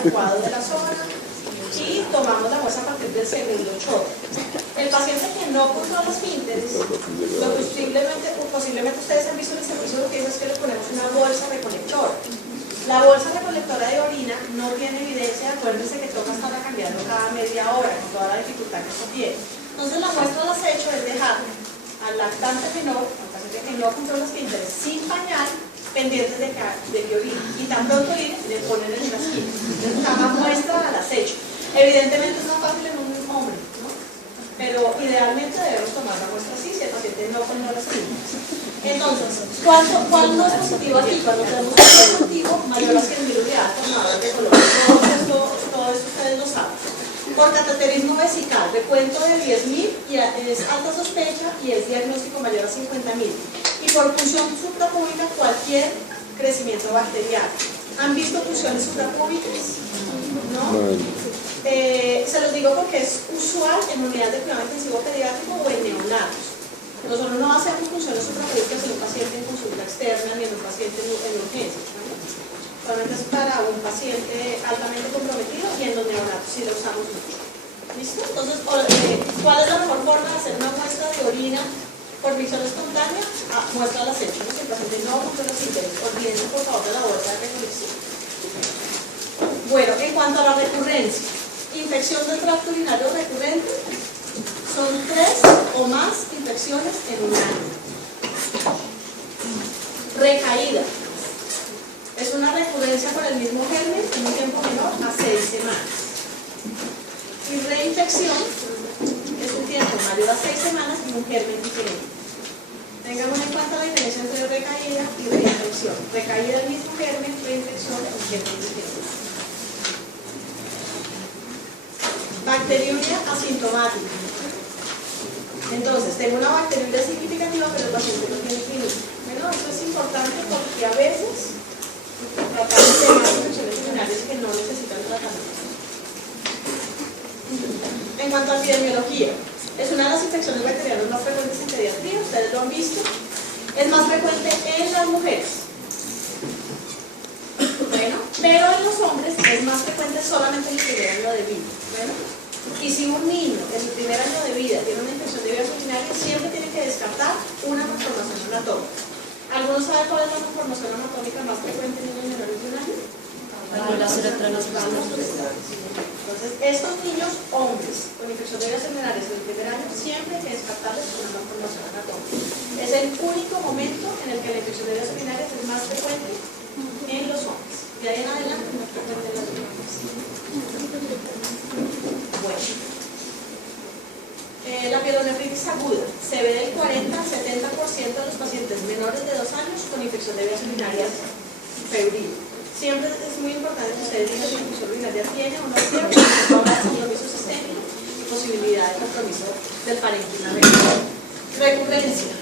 adecuado de la zona y tomamos la muestra a partir del segundo choque. El paciente que no controla esfínteres, posiblemente ustedes han visto en el servicio, lo que es que le ponemos una bolsa recolectora. La bolsa recolectora de orina no tiene evidencia, acuérdense que toca estarla cambiando cada media hora, con toda la dificultad que eso tiene. Entonces la muestra al acecho es dejar al lactante menor, al paciente que no controla esfínteres, sin pañal, pendientes de que orine. Y tan pronto orine, le ponen el frasquito. Entonces se llama muestra al acecho. Evidentemente es más fácil en un hombre, ¿no? Pero idealmente debemos tomar la muestra así si el paciente no controla esfínteres. Entonces, ¿cuál no es positivo aquí? Cuando tenemos un positivo mayor a 100.000 unidades formadas de color. Todo esto ustedes lo saben. Por cateterismo vesical, recuento de 10.000 y es alta sospecha y es diagnóstico mayor a 50.000. Y por punción suprapúbica, cualquier crecimiento bacteriano. ¿Han visto punciones suprapúbicas? ¿No? Se los digo porque es usual en unidades de cuidado intensivo pediátrico o en neonatos. Nosotros no hacemos funciones suprapúbicas en un paciente en consulta externa ni en un paciente en urgencias, ¿no? Solamente es para un paciente altamente comprometido y en los neonatos sí lo usamos mucho. ¿Listo? Entonces, ¿cuál es la mejor forma de hacer una muestra de orina por micción espontánea? Muestra al acecho, ¿no? Si el paciente no controla esfínteres, olvídense por favor de la bolsa de recolección. Bueno, en cuanto a la recurrencia, infección del tracto urinario recurrente. Son 3 o más infecciones en un año. Recaída. Es una recurrencia por el mismo germen en un tiempo menor a 6 semanas. Y reinfección es un tiempo mayor a 6 semanas y un germen diferente. Tengamos en cuenta la diferencia entre recaída y reinfección. Recaída el mismo germen, reinfección un germen diferente. Bacteriuria asintomática. Entonces, tengo una bacteriuria significativa, pero el paciente no tiene clínica. Bueno, esto es importante porque a veces tratamos de más infecciones urinarias que no necesitan tratamiento. En cuanto a epidemiología, es una de las infecciones bacterianas más frecuentes en pediatría, ustedes lo han visto. Es más frecuente en las mujeres. Bueno, pero en los hombres es más frecuente solamente en el primer año de vida. Bueno, y si un niño en su primer año de vida tiene una infección de vías urinarias, siempre tiene que descartar una malformación anatómica. ¿Algunos saben cuál es la malformación anatómica más frecuente en niños menores de un año? Entonces, estos niños hombres con infección de vías urinarias en el primer año siempre hay que descartarles una malformación anatómica. Es el único momento en el que la infección de vías urinarias es más frecuente en los hombres. De ahí en adelante es más frecuente en las mujeres. Bueno, la pielonefritis aguda se ve del 40 al 70% de los pacientes menores de 2 años con infección de vías urinarias febril. Siempre es muy importante que ustedes digan si la infección urinaria tiene o no tiene compromiso sistémico y posibilidad de compromiso del parénquima renal. Recurrencia.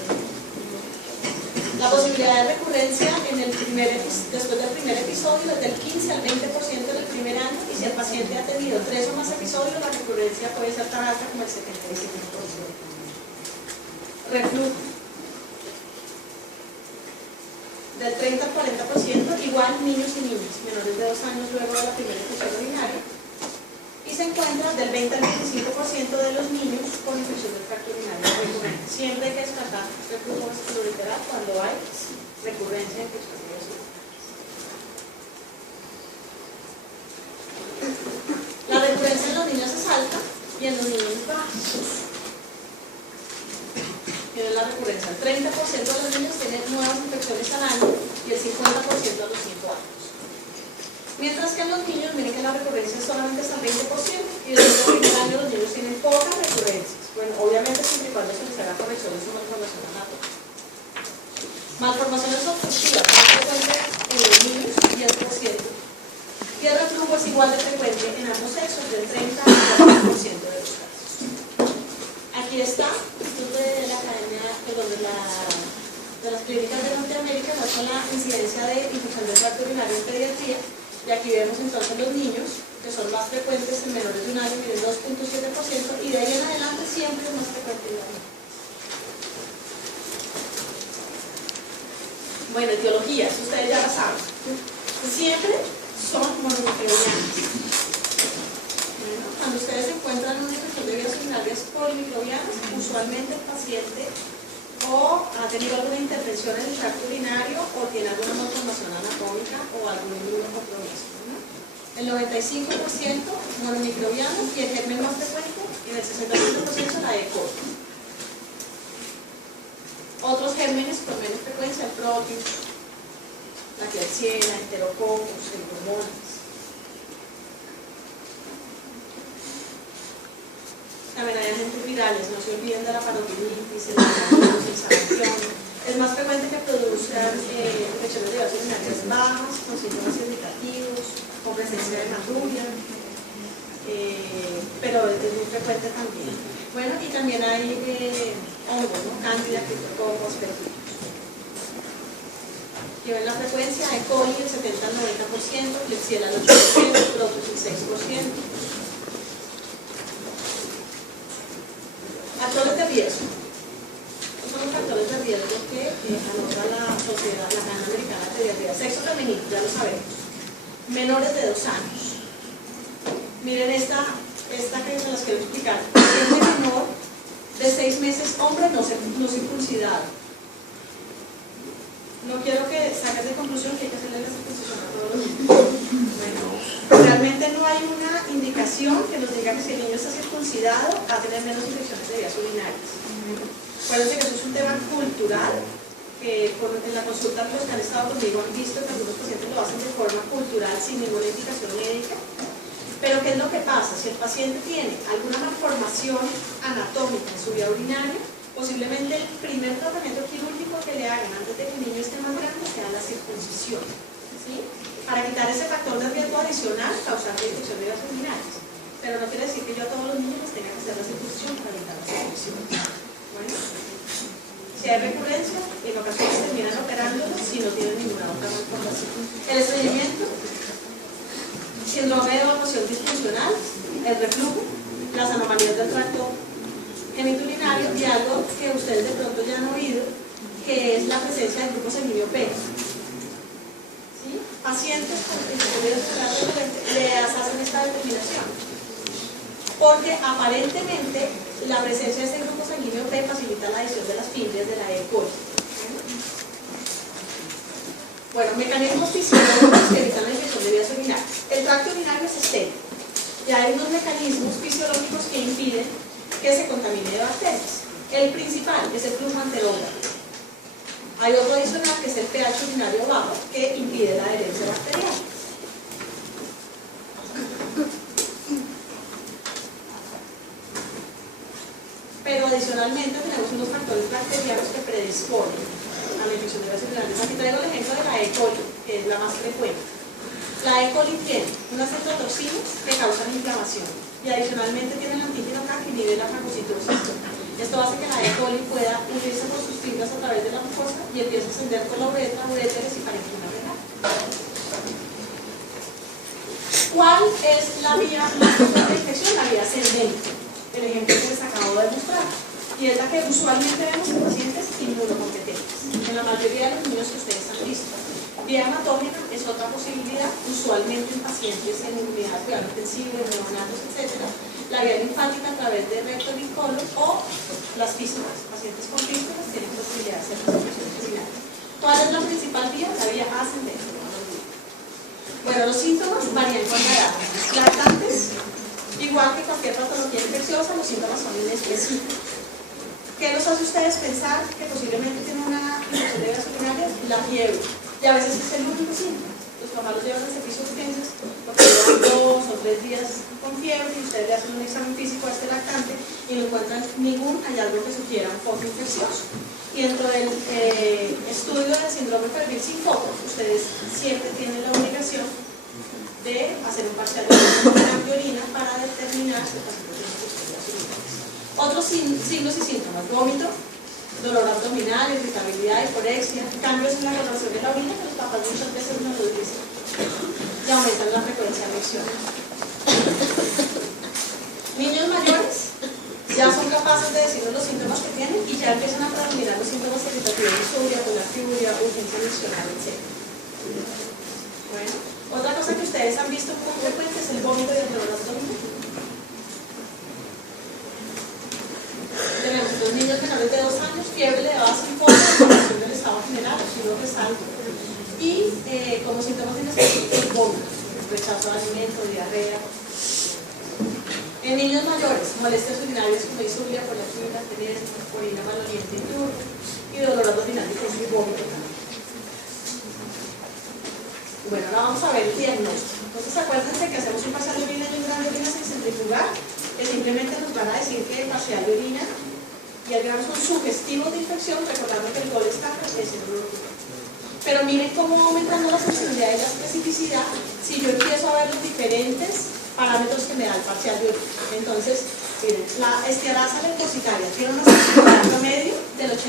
La posibilidad de recurrencia después del primer episodio es del 15 al 20% en el primer año, y si el paciente ha tenido 3 o más episodios, la recurrencia puede ser tan alta como el 75%. Reflujo. Del 30 al 40%, igual niños y niñas menores de 2 años luego de la primera infección urinaria. Y se encuentra del 20 al 25% de los niños con infección del tracto urinario recurrente. Siempre hay que descartar reflujo gastroenteral cuando hay recurrencia de infección de vías urinarias. La recurrencia en los niños es alta y en los niños es baja. Tienen la recurrencia. El 30% de los niños tienen nuevas infecciones al año y el 50% a los 5 años. Mientras que en los niños, miren que la recurrencia solamente es al 20% y desde el primer año los niños tienen pocas recurrencias. Bueno, obviamente siempre y cuando se les haga corrección de su malformación anatómica. Malformaciones obstructivas más frecuentes en los niños, 10%. Y el reflujo es igual de frecuente en ambos sexos, del 30 al 40% de los casos. Aquí está, esto es de la academia, perdón, de las clínicas de Norteamérica, muestra la incidencia de infección del tracto urinario en pediatría. Y aquí vemos entonces los niños, que son más frecuentes en menores de un año, miren 2.7%, y de ahí en adelante siempre es más frecuente en la niña. Bueno, etiologías, ustedes ya las saben. Siempre son mononucleoides. urinarias polimicrobianas, usualmente el paciente o ha tenido alguna intervención en el tracto urinario o tiene alguna malformación anatómica o algún inmunocompromiso, ¿no? El 95% monomicrobiano y el germen más frecuente, y el 65% la E. coli. Otros gérmenes con menos frecuencia, el Proteus, la Klebsiella, Enterococcus, el Pulmones. También hay agentes virales, no se olviden de la parotinitis, el sarampión. Es más frecuente que produzcan infecciones de vías urinarias bajas, con síntomas irritativos, con presencia de hematúria, pero es muy frecuente también. Bueno, y también hay hongos, ¿no? Cándida, criptococcus, aspergillus. Aquí ven la frecuencia, E. coli el 70 al 90%, Klebsiella el 8%, Proteus el 6%. Factores de riesgo. Estos son los factores de riesgo que anota la sociedad, la Cadena Americana de Pediatría. Sexo femenino, ya lo sabemos. Menores de 2 años. Miren esta que se las quiero explicar. El menor de 6 meses, hombre, no circuncidado. No quiero que saques de conclusión que hay que hacerle la circuncisión a todos los niños. Bueno, realmente no hay una indicación que nos diga que si el niño está circuncidado va a tener menos infecciones de vías urinarias. Acuérdense que eso es un tema cultural, que en la consulta los que han estado conmigo han visto que algunos pacientes lo hacen de forma cultural sin ninguna indicación médica. Pero ¿qué es lo que pasa? Si el paciente tiene alguna malformación anatómica en su vía urinaria, posiblemente el primer tratamiento quirúrgico que le hagan antes de que el niño esté más grande sea la circuncisión, ¿sí? Para quitar ese factor de riesgo adicional causante de infección de vías urinarias. Pero no quiere decir que yo a todos los niños les tenga que hacer la circuncisión para evitar las infecciones. Bueno, si hay recurrencia, en ocasiones terminan operándolos si no tienen ninguna otra malformación. El estreñimiento, síndrome de evacuación disfuncional, el reflujo, las anomalías del tracto genitourinario y algo que ustedes de pronto ya han oído, que es la presencia del grupo sanguíneo P. ¿Sí? Pacientes con infecciones les hacen esta determinación, porque aparentemente la presencia de este grupo sanguíneo P facilita la adición de las fibras de la E. coli. Bueno, mecanismos fisiológicos que evitan la infección de vías urinarias. El tracto urinario es estéril y hay unos mecanismos fisiológicos que impiden que se contamine de bacterias. El principal es el flujo anterógrafo. Hay otro adicional que es el pH urinario bajo que impide la adherencia bacteriana. Pero adicionalmente tenemos unos factores bacterianos que predisponen a la infección de vías urinarias. Aquí traigo el ejemplo de la E. coli, que es la más frecuente. La E. coli tiene unas cetotoxinas que causan inflamación y adicionalmente tiene el antígeno K que inhibe la fagocitosis. Esto hace que la E. coli pueda unirse por sus fibras a través de la mucosa y empiece a ascender por la uretra, uréteres y parénquima renal. ¿Cuál es la vía más frecuente de infección? La vía ascendente. El ejemplo que les acabo de mostrar. Y es la que usualmente vemos en pacientes inmunocompetentes, en la mayoría de los niños que ustedes han visto. Vía anatómica es otra posibilidad, usualmente en pacientes en unidades de cuidado intensivo, neonatos, etc. La vía linfática a través de recto y colon o las fístulas. Pacientes con fístulas tienen posibilidad de hacer las infecciones urinarias. ¿Cuál es la principal vía? La vía ascendente. Bueno, los síntomas varían con la edad. Lactantes, igual que cualquier patología infecciosa, los síntomas son inespecíficos. ¿Qué los hace ustedes pensar que posiblemente tienen una infección de vías urinarias? La fiebre. Y a veces es el único síntoma. Los papás los llevan al servicio de urgencias porque llevan 2 o 3 días con fiebre y ustedes le hacen un examen físico a este lactante y no encuentran ningún hallazgo que sugiera un foco infeccioso. Y dentro del estudio del síndrome febril sin foco, ustedes siempre tienen la obligación de hacer un parcial de orina para determinar si el paciente tiene infección de vías urinarias. Otros signos y síntomas: vómito, dolor abdominal, irritabilidad, hiporexia, cambios en la coloración de la orina que los papás muchas veces no lo dicen y aumentan la frecuencia de erecciones. Niños mayores ya son capaces de decirnos los síntomas que tienen y ya empiezan a predominar los síntomas irritativos de suria, tonactiuria, urgencia menstrual, etc. Bueno, otra cosa que ustedes han visto muy frecuente es el vómito y el dolor abdominal. menores de 2 años, fiebre elevada sin fondo, alteración del estado general, signo resalto, y como síntomas inespecíficos, vómito, rechazo de alimento, diarrea. En niños mayores, molestias urinarias como disuria, prolactina, tenesmus, orina maloliente y turbo, y dolor abdominal difícil y vómito. Bueno, ahora vamos a ver el diagnóstico. Entonces, acuérdense que hacemos un parcial de orina y un grano de orina sin centrifugar, que simplemente nos van a decir que el parcial de orina y el grano son sugestivos de infección, recordando que el gol está presente. Pero miren cómo va aumentando la sensibilidad y la especificidad si yo empiezo a ver los diferentes parámetros que me da el parcial de orina. Entonces, miren, la estiarasa leucocitaria tiene una sensibilidad promedio del 83%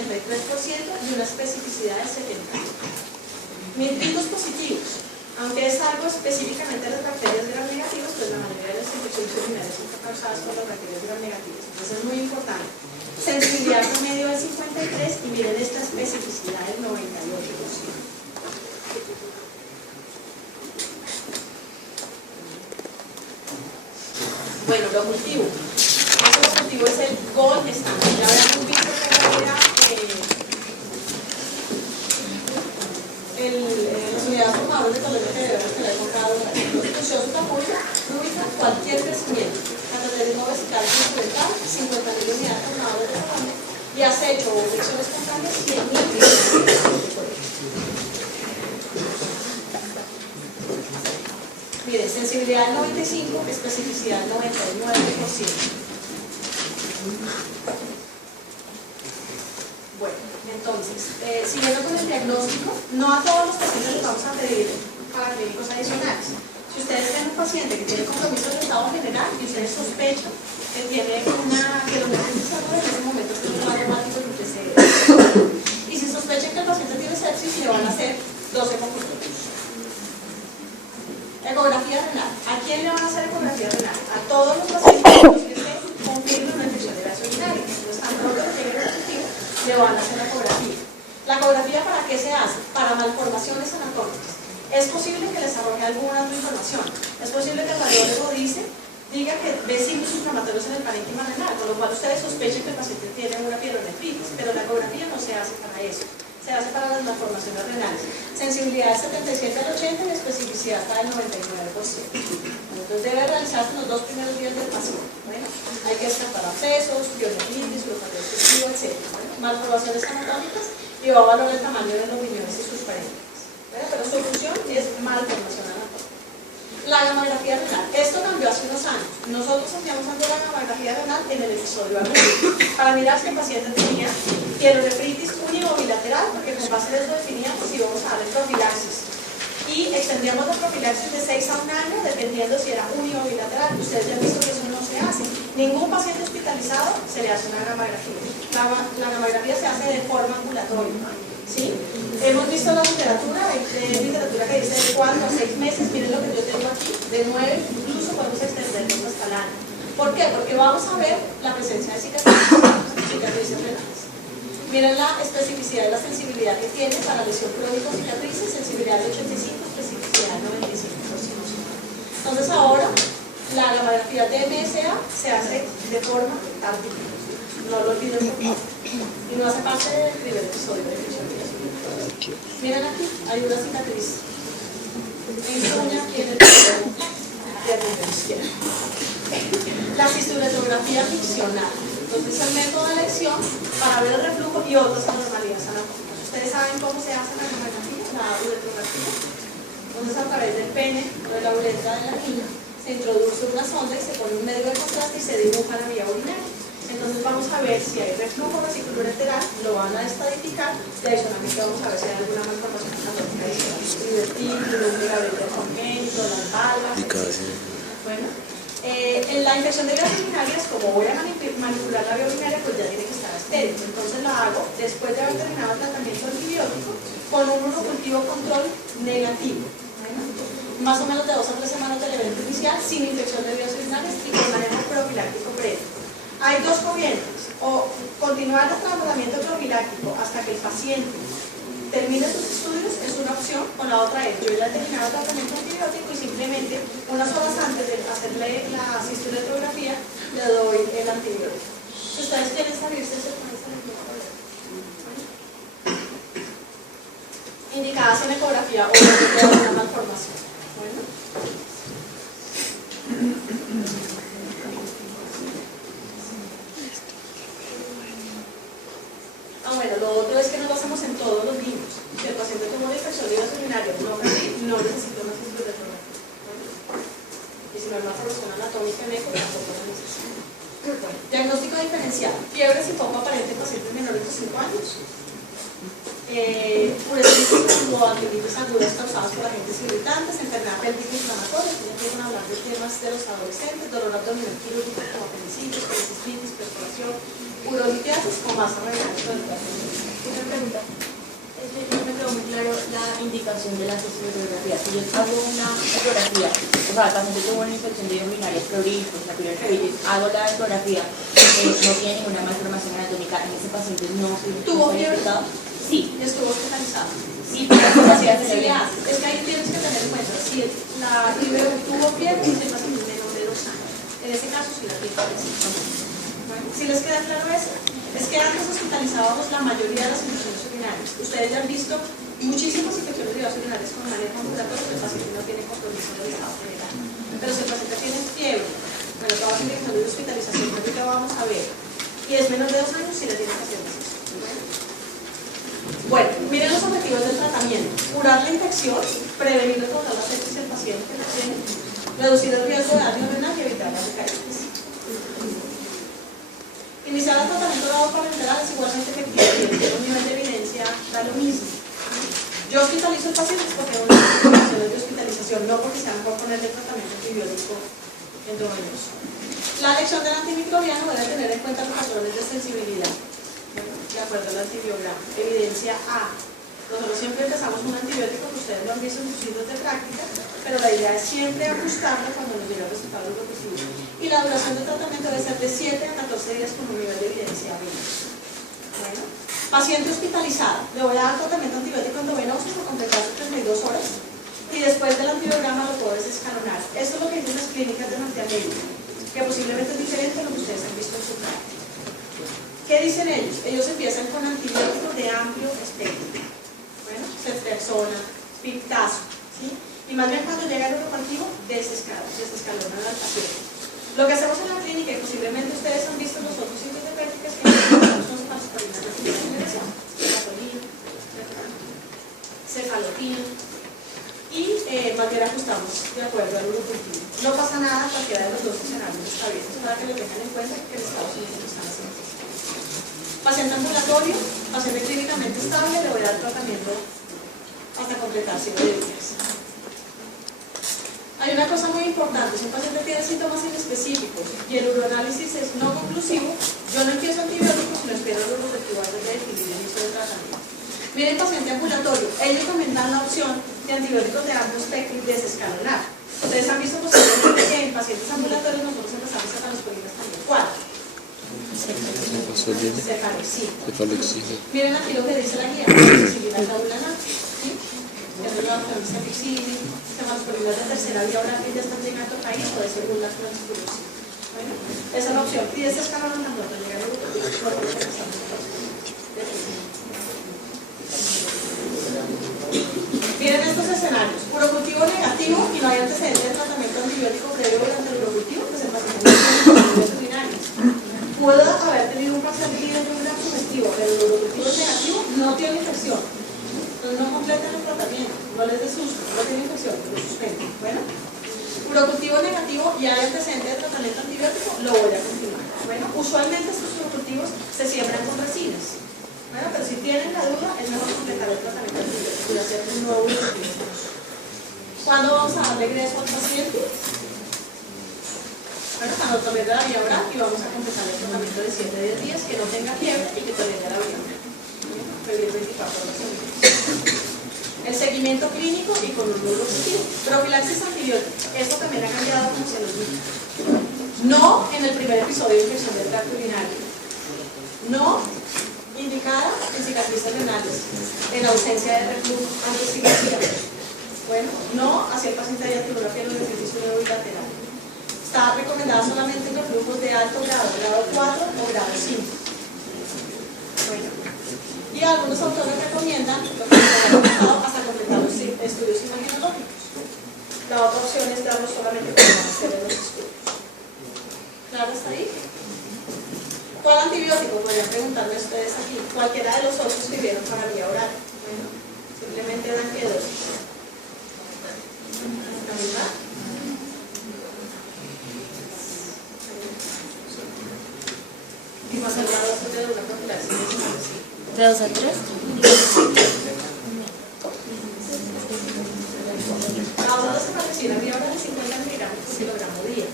y una especificidad del 70%. Nitritos positivos, aunque es algo específicamente de las bacterias gram negativas, pues la mayoría de las infecciones urinarias son causadas por las bacterias gram negativas. Entonces es muy importante. Sensibilidad promedio del 53% y miren esta especificidad del 98%. Bueno, lo cultivo. Este cultivo es el gold standard. Ya habrán visto que las unidades formadoras de colegio que debemos tener con cada una. Constitución pública, cualquier crecimiento. Cateterismo vesical instrumental, 50.000 unidades formadoras de colegio. Y acecho o infección espontánea, 100.000 unidades de colegio. Miren, sensibilidad del 95%, especificidad del 99%. Bueno, entonces, siguiendo con el diagnóstico, no a todos los pacientes les vamos a pedir paraclínicos adicionales. Si ustedes tienen un paciente que tiene compromiso del estado general y ustedes sospechan que tiene que lo necesitan en ese momento es un aromático que se y si sospechan que el paciente tiene sepsis, le van a hacer 12 consultorios. Ecografía renal. ¿A quién le van a hacer ecografía renal? A todos los pacientes que se confirmen una infección de vías urinarias. Entonces, tan pronto que llegue el positivo, le van a hacer la ecografía. ¿La ecografía para qué se hace? Para malformaciones anatómicas. Es posible que les arroje alguna otra información. Es posible que el radiólogo diga que ve signos inflamatorios en el parénquima renal, con lo cual ustedes sospechen que el paciente tiene una pielonefritis, pero la ecografía no se hace para eso. Se hace para las malformaciones renales. Sensibilidad del 77 al 80 y especificidad hasta del 99%. Entonces debe realizarse en los 2 primeros días del paciente. Bueno, hay que descartar abscesos, pielonefritis, uropatía excesiva, etc. Bueno, malformaciones anatómicas y va a valorar el tamaño de los riñones y sus parénquimas. Bueno, pero su función es malformación anatómica. La gamografía renal. Esto cambió hace unos años. Nosotros hacíamos antes la gamografía renal en el episodio agudo para mirar si el paciente tenía pielonefritis uni o bilateral, porque con base de eso definíamos si íbamos a darle profilaxis. Y extendíamos la profilaxis de 6 a 1 año dependiendo si era uni o bilateral. Ustedes ya han visto que eso no se hace. Ningún paciente hospitalizado se le hace una gamografía. La gamografía se hace de forma ambulatoria. ¿Sí? Hemos visto la literatura, hay literatura que dice de 4 a 6 meses, miren lo que yo tengo aquí, de 9, incluso podemos extenderlo hasta el año. ¿Por qué? Porque vamos a ver la presencia de cicatrices renales. Miren la especificidad y la sensibilidad que tiene para lesión crónica o cicatrices, sensibilidad de 85, especificidad de 95%. Entonces ahora, la gamografía de MSA se hace de forma artificial. No lo olviden por favor. Y no hace parte del primer episodio de infección. Miren aquí, hay una cicatriz en uña y en el dedo de izquierda. La cistoletografía friccional. Entonces es el método de elección para ver el reflujo y otras anormalidades anatómicas. Ustedes saben cómo se hace la gamografía, la uretrografía. Entonces a través del pene o de la uretra de la niña se introduce una sonda y se pone un medio de contraste y se dibuja la vía urinaria. Entonces vamos a ver si hay reflujo vesículo ureteral, lo van a estadificar, y adicionalmente vamos a ver si hay alguna malformación anatómica adicional. Divertículo, un ligamento congénito, las valvas, etc. Bueno, en la infección de vías urinarias, como voy a manipular la vía urinaria, pues ya tiene que estar estéril. Entonces la hago después de haber terminado el tratamiento antibiótico con un urocultivo control negativo. Bueno, más o menos de 2 a 3 semanas del evento inicial, sin infección de vías urinarias y con manejo profiláctico previo. Hay dos corrientes, o continuar el tratamiento profiláctico hasta que el paciente termine sus estudios es una opción, o la otra es, yo ya he terminado el tratamiento antibiótico y simplemente unas horas antes de hacerle la cistoletografía le doy el antibiótico. Si ustedes quieren salirse, se pueden salir. Indicadas en ecografía o en una malformación. Bueno. Bueno, lo otro es que no lo hacemos en todos los niños. Si el paciente tuvo una infección de vías urinarias no necesita una cistectomía de tomografía. Y si no hay una solución anatómica en eco, tampoco lo necesita. Bueno, diagnóstico diferencial. Fiebre sin foco aparente en pacientes menores de 5 años. Uretritis o artritis agudas causadas por agentes irritantes, enfermedad pélvica inflamatoria, que ya empiezan a hablar de temas de los adolescentes, dolor abdominal quirúrgico como apendicitis, colecistitis, perforación, urolitiasis o masa renal. Una pregunta. No me quedó muy claro la indicación de la cistografía. Si yo hago una ecografía, o sea, el paciente tuvo una infección de urinaria, pruritus, la pilonephritis, hago la ecografía, no tiene ninguna malformación anatómica, en ese paciente no se ¿Tuvo fiebre? Sí. Y estuvo hospitalizado. Sí, pero la capacidad Es que ahí tienes que tener en cuenta, si la fiebre tuvo fiebre, es el paciente menor de 2 años. En ese caso, sí la tiene que decir. Bueno, si les queda claro eso, es que antes hospitalizábamos la mayoría de las infecciones urinarias. Ustedes ya han visto muchísimas infecciones de vías urinarias con manejo ambulatorio, que el paciente no tiene compromiso del estado general. Pero si el paciente tiene fiebre, bueno, todas las indicaciones de hospitalización, que ya vamos a ver, y es menos de 2 años, sí le tiene que hacer eso. Bueno, miren los objetivos del tratamiento: curar la infección, prevenir el control de sepsis del paciente que la tiene, reducir el riesgo de daño renal y evitar la recaídas. Iniciar el tratamiento de agua parenteral es igualmente efectivo, el nivel de evidencia da lo mismo. Yo hospitalizo al paciente porque hay unas indicaciones de hospitalización, no porque se van a poner el tratamiento antibiótico endovenoso. La elección del antimicrobiano debe tener en cuenta los patrones de sensibilidad, de acuerdo al antibiograma. Evidencia A. Nosotros siempre empezamos un antibiótico, que ustedes lo han visto en sus libros de práctica, pero la idea es siempre ajustarlo cuando nos llega el resultado del objetivo. Y la duración del tratamiento debe ser de 7 a 14 días con un nivel de evidencia B. Bueno, paciente hospitalizado. Le voy a dar tratamiento antibiótico endovenoso por completar sus 32 horas. Y después del antibiograma lo puedo desescalonar. Esto es lo que dicen las clínicas de Norteamérica, que posiblemente es diferente a lo que ustedes han visto en su práctica. ¿Qué dicen ellos? Ellos empiezan con antibióticos de amplio espectro. Bueno, ceftriaxona, piptazo, ¿sí? Y más bien cuando llega el urocultivo, desescalonan al paciente. Lo que hacemos en la clínica, y posiblemente ustedes han visto en los otros sitios de prácticas, que son cefalosporina de primera generación, cefalotina, y más bien ajustamos de acuerdo al urocultivo. No pasa nada, cualquiera de los dos escenarios está bien, para que lo tengan en cuenta que en Estados Unidos lo están haciendo. Paciente ambulatorio, paciente clínicamente estable, le voy a dar tratamiento hasta completar 7 días. Hay una cosa muy importante: si un paciente tiene síntomas inespecíficos y el uroanálisis es no conclusivo, yo no empiezo antibióticos, sino espero el urocultivo antes de definir el inicio del tratamiento. Miren, paciente ambulatorio, ellos también dan la opción de antibióticos de amplio espectro y desescalonar. Ustedes han visto posiblemente que en pacientes ambulatorios nosotros empezamos a cefalosporinas también. ¿Cuál? Cefalexina. Miren aquí lo que dice la guía: cefalexina caudulana, ¿sí? Cefalosporinas de tercera vía oral que ya están llegando al país, puede ser una transfusión. Bueno, esa es la opción. Y desescalonan tan pronto llega el Miren estos escenarios: urocultivo negativo y no hay antecedente de tratamiento antibiótico previo durante el urocultivo, que es el paciente con infecciones urinarias. Puede haber tenido un parcial líder de un gran sugestivo, pero el urocultivo negativo no tiene infección. Entonces no completan el tratamiento, no les des susto, no tiene infección, lo suspenden. Bueno, urocultivo negativo y hay antecedente de tratamiento antibiótico, lo voy a continuar. Bueno, usualmente estos urocultivos se siembran con resinas. Bueno, pero si tienen la duda, es mejor completar el tratamiento antibiótico y hacer un nuevo urocultivo. ¿Cuándo vamos a darle egreso al paciente? Bueno, cuando tome la vía oral, y vamos a completar el tratamiento de 7 a 10 días, que no tenga fiebre y que tolere la vía oral. Pedir 24 horas. El seguimiento clínico y con un nuevo objetivo. Profilaxis antibiótica. Esto también ha cambiado como se nos dice. No en el primer episodio de infección del tracto urinario. No indicada en cicatrices renales, en ausencia de reflujo antes cirugía. Bueno, no hacia el paciente de antibiografía en un ejercicio bilateral. Está recomendada solamente en los grupos de alto grado, grado 4 o grado 5. Y algunos autores recomiendan lo que se ha comentado hasta completar los estudios imagenológicos. La otra opción es darlo solamente con la hacer de los estudios. ¿Claro hasta ahí? ¿Cuál antibiótico? Podrían preguntarme ustedes aquí. Cualquiera de los otros que vieron para vía oral. Bueno, simplemente dan que dosis. ¿La misma? ¿Y más allá de dos de una profilaxis? ¿De 2 a 3? La otra se parecía la vía oral de 50 miligramos por kilogramo día.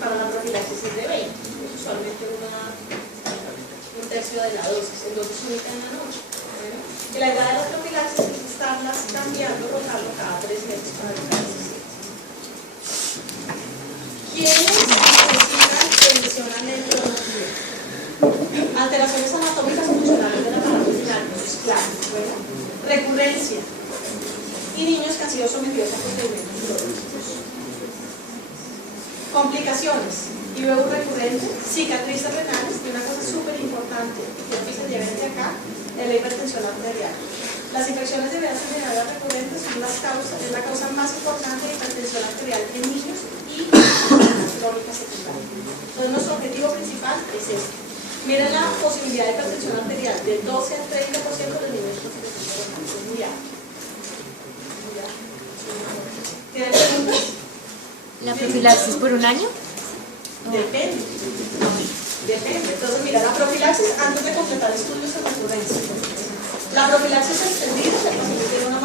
Para la profilaxis es de 20. Usualmente un tercio de la dosis, entonces única en la noche. Bueno, y la idea de la profilaxis es estarlas cambiando, rotando cada 3 meses para que las necesiten. ¿Quiénes necesitan revisión al neurología? Alteraciones anatómicas y funcionales del aparato final, claro, ¿verdad? Recurrencia y niños que han sido sometidos a procedimientos quirúrgicos. Complicaciones y luego recurrentes, cicatrices renales, y una cosa súper importante que quiero que se lleven de acá, es la hipertensión arterial. Las infecciones de vías urinarias recurrentes son es la causa más importante de hipertensión arterial en niños y crónica secundaria. Entonces nuestro objetivo principal es este. Miren la posibilidad de hipertensión arterial del 12 al 30% de los niños con hipertensión renal. Es muy alto. ¿Tienen preguntas? ¿La profilaxis por un año? Depende. Depende. Entonces, mira, la profilaxis antes de completar estudios en recurrencia. La profilaxis extendida, el paciente tiene una